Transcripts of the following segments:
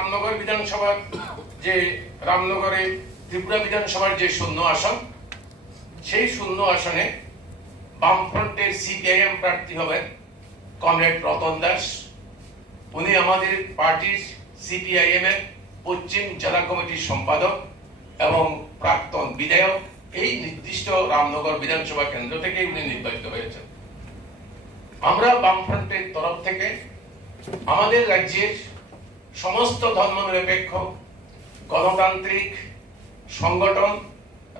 রামনগর বিধানসভার যে রামনগরে ত্রিপুরা বিধানসভার যে শূন্য আসন, সেই শূন্য আসনে বামফ্রন্টের সিপিআইএম প্রার্থী হবেন কমরেড রতন দাস। উনি আমাদের পার্টির সিপিআইএম এর পশ্চিম জেলা কমিটির সম্পাদক এবং প্রাক্তন বিধায়ক। এই নির্দিষ্ট রামনগর বিধানসভা কেন্দ্র থেকে উনি নির্বাচিত হয়েছেন। আমরা বামফ্রন্টের তরফ থেকে আমাদের রাজ্যের সমস্ত ধর্মনিরপেক্ষ, গণতান্ত্রিক, সংগঠন,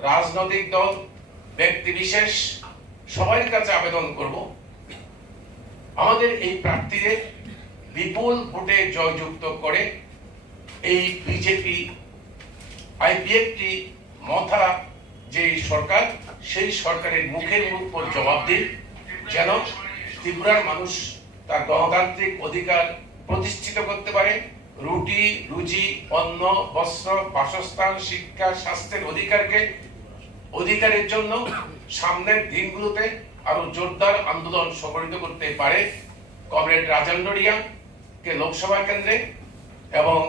রাজনৈতিক দল, ব্যক্তি বিশেষ সবার কাছে আবেদন করব। আমাদের এই প্রার্থীদের বিপুল ভোটে জয়যুক্ত করে এই বিজেপি আইপিএফটি মথা যে সরকার, সেই সরকারের মুখের উপর জবাব দিন, যেন ত্রিপুরার মানুষ তার গণতান্ত্রিক অধিকার প্রতিষ্ঠিত করতে পারে। রুটি, রুজি, অন্ন, বস্ত্র, বাসস্থান, শিক্ষা, স্বাস্থ্যের অধিকারকে, অধিকারের জন্য সামনের দিনগুলোতে আরও জোরদার আন্দোলন সংগঠিত করতে পারে কমরেড রাজান্ডরিয়া কে লোকসভা কেন্দ্রে এবং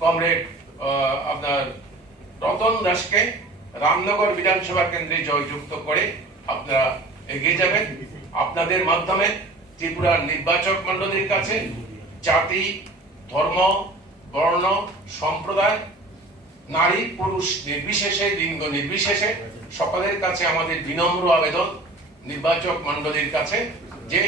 কমরেড আপনার রতন দাসকে রামনগর বিধানসভা কেন্দ্রে জয়যুক্ত করে আপনারা এগিয়ে যাবেন। আপনাদের মাধ্যমে ত্রিপুরার নির্বাচক মন্ডলীর কাছে জাতি ধর্ম, বর্ণ, সম্প্রদায়, নারী, পুরুষ নির্বিশেষে, লিঙ্গ নির্বিশেষে সকলের কাছে আমাদের বিনম্র আবেদন নির্বাচক মন্ডলীর কাছে যে